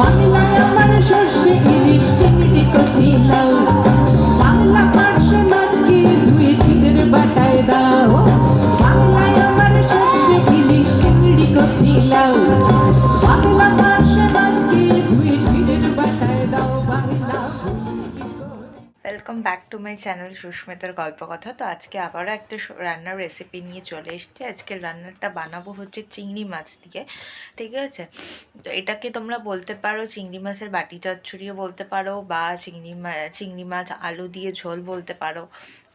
বাংলায় আমার সর্ষে ইলিশ চিংড়ি কচি লাউ, বাংলা পার্শে মাছকে ধুয়ে চিড়ের বাটায় দাও। বাংলায় আমার সর্ষে ইলিশ চিংড়ি কচি লাউ, বাংলা পার্শে মাছকে ধুয়ে চিড়ের বাটায় দাও। Bangla welcome back to my channel সুস্মিতার গল্প কথা। তো আজকে আবারও একটা রান্নার রেসিপি নিয়ে চলে এসেছি। আজকের রান্নাটা বানাবো হচ্ছে চিংড়ি মাছ দিয়ে, ঠিক আছে? তো এটাকে তোমরা বলতে পারো চিংড়ি মাছের বাটি চচ্চড়িও বলতে পারো, বা চিংড়ি মাছ আলু দিয়ে ঝোল বলতে পারো,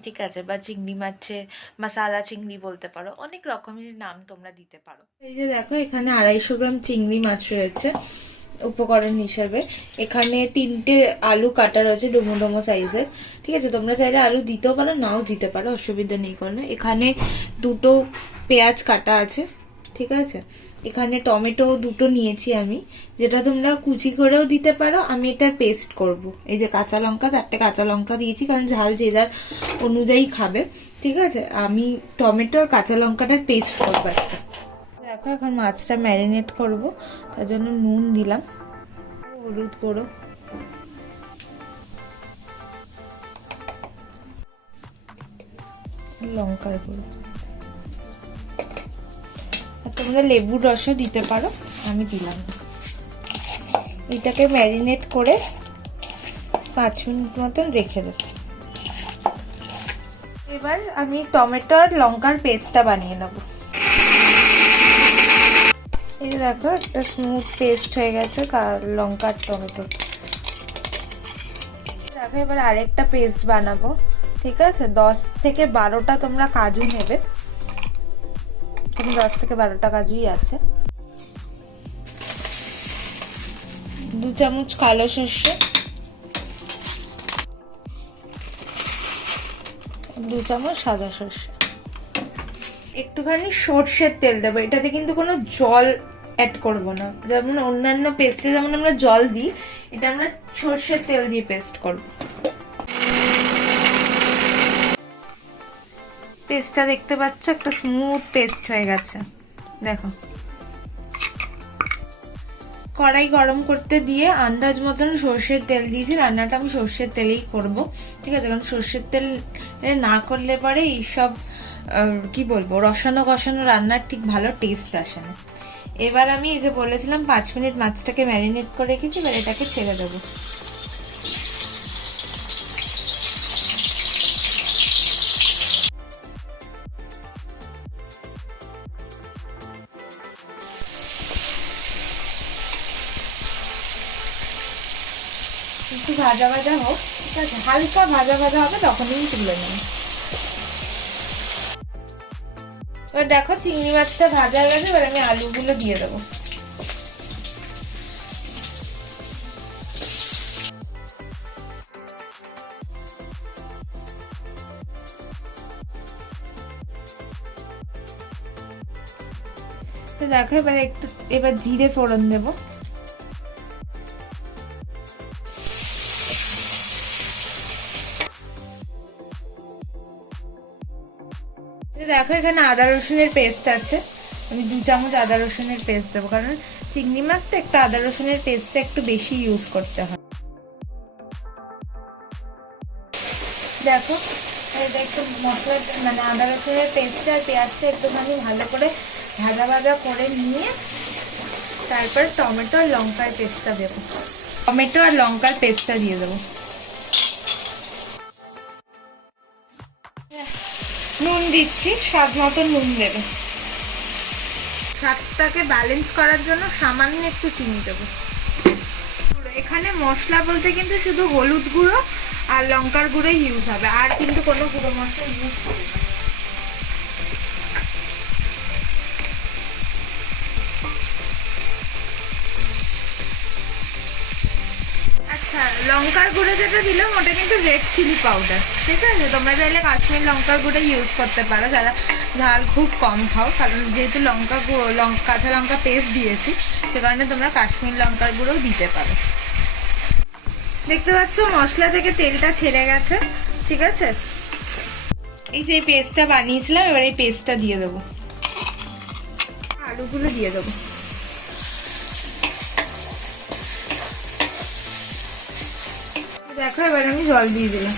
ঠিক আছে? বা চিংড়ি মাছে মশালা চিংড়ি বলতে পারো, অনেক রকমের নাম তোমরা দিতে পারো। এই যে দেখো, এখানে 250 গ্রাম চিংড়ি মাছ রয়েছে উপকরণ হিসেবে। এখানে 3টে আলু কাটা রয়েছে ডুমো ডুমো সাইজের, ঠিক আছে? তোমরা চাইলে আলু দিতেও পারো, নাও দিতে পারো, অসুবিধা নেই কোনো। এখানে 2টো পেঁয়াজ কাটা আছে, ঠিক আছে? এখানে টমেটো 2টো নিয়েছি আমি, যেটা তোমরা কুচি করেও দিতে পারো। আমি এটার পেস্ট করব। এই যে কাঁচা লঙ্কা, 4টে কাঁচা লঙ্কা দিয়েছি, কারণ ঝাল যে যার অনুযায়ী খাবে, ঠিক আছে? আমি টমেটো আর কাঁচা লঙ্কাটার পেস্ট করবো একটা। দেখো, এখন মাছটা ম্যারিনেট করব, তার জন্য নুন দিলাম, হলুদ গুঁড়ো, লঙ্কার গুঁড়ো, আর তোমরা লেবুর রসও দিতে পারো, আমি দিলাম। এটাকে ম্যারিনেট করে 5 মিনিট মতন রেখে দেবো। এবার আমি টমেটো আর লঙ্কার পেস্টটা বানিয়ে নেবো। এই দেখো, একটা স্মুথ পেস্ট হয়ে গেছে লঙ্কা আর টমেটো। দেখো, এবার আরেকটা পেস্ট বানাবো, ঠিক আছে? 10 থেকে 12টা তোমরা কাজু নেবে, 10 থেকে 12টা কাজুই আছে। 2 চামচ কালো সর্ষে, 2 চামচ সাদা সর্ষে, একটুখানি সর্ষের তেল দেবো। এটাতে কিন্তু কোনো জল অ্যাড করব না, যেমন অন্যান্য পেস্টে যেমন আমরা জল দিই, এটা আমরা সর্ষের তেল দিয়ে পেস্ট করব। পেস্টটা দেখতে পাচ্ছ, একটা স্মুথ পেস্ট হয়ে গেছে। দেখো, কড়াই গরম করতে দিয়ে আন্দাজ মতন সর্ষের তেল দিয়েছি। রান্নাটা আমি সর্ষের তেলেই করব, ঠিক আছে? কারণ সর্ষের তেল না করলে পরে এইসব কি বলবো, রসানো কষানো রান্নার ঠিক ভালো টেস্ট আসে না। এবার আমি এই যে বলেছিলাম 5 মিনিট মাছটাকে ম্যারিনেট করে রেখেছি, এবার এটাকে ছেড়ে দেবো। একটু ভাজা ভাজা হোক, ঠিক আছে? হালকা ভাজা ভাজা হবে, তখনই তুলে নেব। এবার দেখো, চিংড়ি মাছটা ভাজা হয়ে গেছে, এবার আমি আলুগুলো দিয়ে দেবো। তো দেখো, এবার জিরে ফোড়ন দেবো। দেখো, এখানে আদা রসুনের পেস্ট আছে, আমি 2 চামচ আদা রসুনের পেস্ট দেবো, কারণ চিংড়ি মাছ তো একটু আদা রসুনের পেস্টটা একটু বেশি ইউজ করতে হয়। দেখো, এটা একটু মশলা মানে আদা রসুনের পেস্টটা আর পেঁয়াজটা একটুখানি ভালো করে ভাজা ভাজা করে নিয়ে তারপর টমেটো আর লঙ্কার পেস্টটা দেবো। টমেটো আর লঙ্কার পেস্টটা দিয়ে দেবো। নুন দিচ্ছি, স্বাদ মতো নুন দেবে। স্বাদটাকে ব্যালেন্স করার জন্য সামান্য একটু চিনি দেবো। এখানে মশলা বলতে কিন্তু শুধু হলুদ গুঁড়ো আর লঙ্কার গুঁড়োই ইউজ হবে, আর কিন্তু কোনো গুঁড়ো মশলা ইউজ হবে না। আচ্ছা, লঙ্কার গুঁড়ো যেটা দিলাম ওটা কিন্তু রেড চিলি পাউডার, ঠিক আছে? তোমরা চাইলে কাশ্মীর লঙ্কার গুঁড়ো ইউজ করতে পারো, যারা ঝাল খুব কম খাও, কারণ যেহেতু কাঁচা লঙ্কা পেস্ট দিয়েছি, সে কারণে তোমরা কাশ্মীর লঙ্কার গুঁড়োও দিতে পারো। দেখতে পাচ্ছ, মশলা থেকে তেলটা ছেড়ে গেছে, ঠিক আছে? এই যে পেস্টটা বানিয়েছিলাম, এবার এই পেস্টটা দিয়ে দেবো, আলুগুলো দিয়ে দেবো। দেখো এবার আমি জল দিয়ে দিলাম।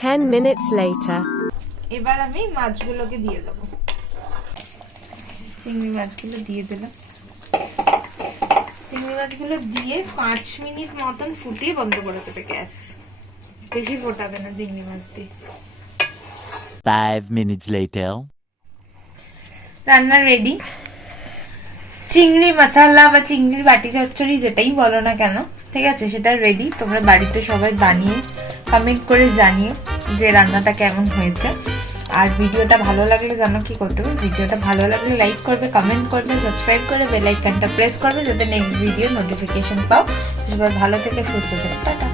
10 minutes later. এবার আমি মাছগুলোকে দিয়ে দেবো, চিংড়ি মাছগুলো দিয়ে দিলাম। চিংড়ি মাছগুলো দিয়ে 5 মিনিট মতন ফুটিয়ে বন্ধ করে দেবে গ্যাস, বেশি ফোটাবে না চিংড়ি মাছ দিয়ে। 5 minutes later. রান্না রেডি। চিংড়ি মশলা বা চিংড়ির বাটি চচ্চড়ি যেটাই বলো না কেন, ঠিক আছে, সেটা রেডি। তোমরা বাড়িতে সবাই বানিয়ে কমেন্ট করে জানিও যে রান্নাটা কেমন হয়েছে। আর ভিডিওটা ভালো লাগলে জানো কি করতে হবে, ভিডিওটা ভালো লাগলে লাইক করবে, কমেন্ট করবে, সাবস্ক্রাইব করে বেল আইকনটা প্রেস করবে যাতে নেক্সট ভিডিও নোটিফিকেশন পাও। সবাই ভালো থেকে সুস্থ থেকে টাটা।